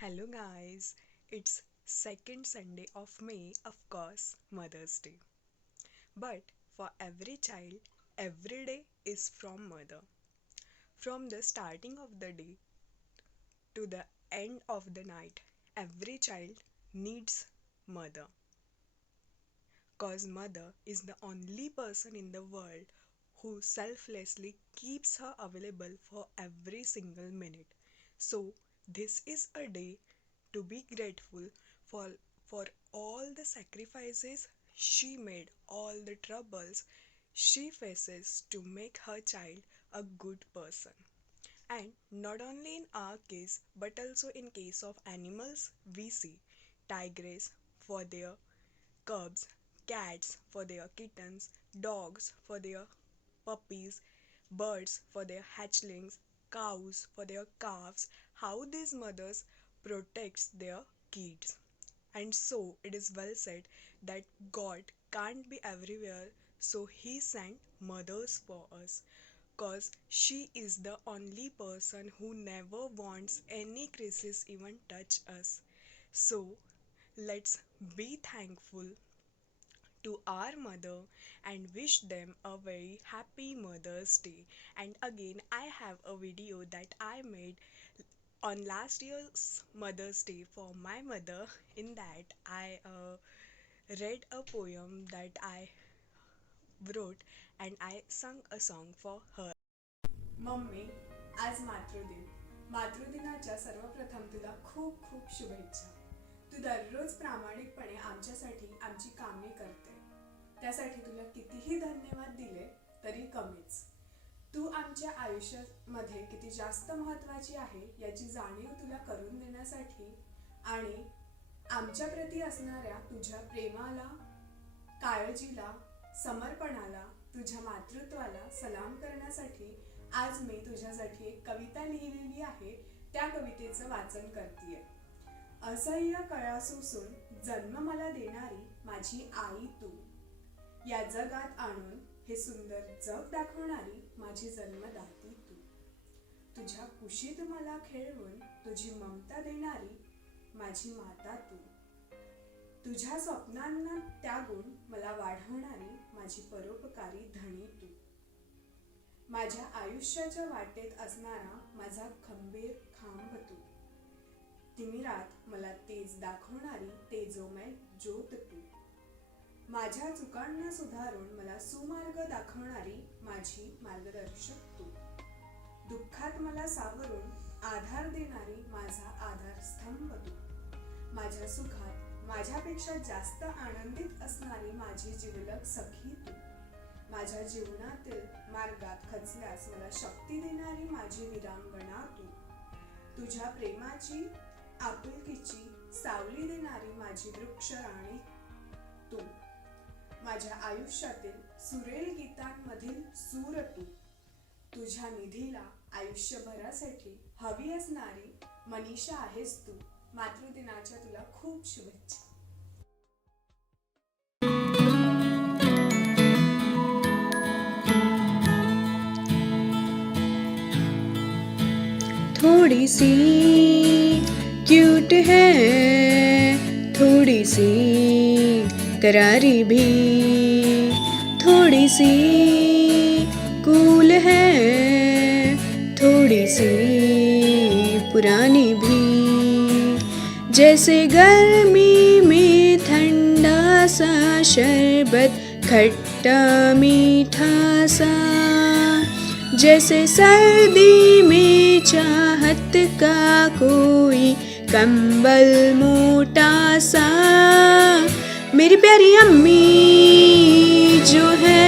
Hello guys, it's second Sunday of May, of course, Mother's Day. But for every child, every day is from mother. From the starting of the day to the end of the night, every child needs mother. Cause mother is the only person in the world who selflessly keeps her available for every single minute. So this is a day to be grateful for for all the sacrifices she made, all the troubles she faces to make her child a good person. And not only in our case, but also in case of animals, we see tigers for their cubs, cats for their kittens, dogs for their puppies, birds for their hatchlings, cows for their calves, how these mothers protects their kids. And so it is well said that God can't be everywhere, so he sent mothers for us. Cause she is the only person who never wants any crisis even touch us. So let's be thankful to our mother and wish them a very happy Mother's Day. And again, I have a video that I made on last year's Mother's Day for my mother. In that, I read a poem that I wrote and I sung a song for her. Mummy, आज मातृदिन. मातृदिनाच्या सर्वप्रथम तुला खूप खूप शुभेच्छा. तू दररोज प्रामाणिकपणे आमच्यासाठी आमची कामे करते. त्यासाठी तुला कितीही धन्यवाद दिले तरी कमीच. तू आमच्या आयुष्यामध्ये किती जास्त महत्त्वाची आहे याची जाणीव तुला करून देण्यासाठी आणि आमच्या प्रती असणाऱ्या तुझ्या प्रेमाला, काळजीला, समर्पणाला, तुझ्या मातृत्वाला सलाम करण्यासाठी आज मी तुझ्यासाठी एक कविता लिहिलेली आहे. त्या कवितेचं वाचन करतेय. असह्य कळा सोसून जन्म मला देणारी माझी आई तू. या जगात आणून हे सुंदर जग दाखवणारी माझी जन्मदाती तू. तुझ्या कुशीत मला खेळवून तुझी ममता देणारी माझी माता तू. तुझ्या स्वप्नांना त्यागून मला वाढवणारी माझी परोपकारी धणी तू. माझ्या आयुष्याच्या वाटेत असणारा माझा खंबीर खांब तू. तिमिरात मला तेज दाखवणारी तेजोमय ज्योत तू. माझ्या चुकांना सुधारून मला सुमार्ग दाखवणारी माझी मार्गदर्शक तू. दुःखात मला सावरून आधार देणारी माझा आधारस्तंभ तू. माझ्या सुखात माझ्यापेक्षा जास्त आनंदित असणारी माझी जिवलग सखी तू. माझ्या जीवनातील मार्गात खचल्यास मला शक्ती देणारी माझी वीरांगना तू. तुझ्या प्रेमाची, आपुलकीची सावली देणारी माझी वृक्षराणी तू. माझ्या आयुष्यातील सुरेल गीतांमधील सूर तू. तुझ्या निधीला आयुष्यभरासाठी हवी असणारी मनीषा आहेस तू. मातृदिनाच्या तुला खूप शुभेच्छा. थोड़ी सी क्यूट है, थोड़ी सी करारी भी, थोड़ी सी कूल है, थोड़ी सी पुरानी भी. जैसे गर्मी में ठंडा सा शरबत खट्टा मीठा सा, जैसे सर्दी में चाहत का कोई कंबल मोटा सा. मेरी प्यारी अम्मी जो है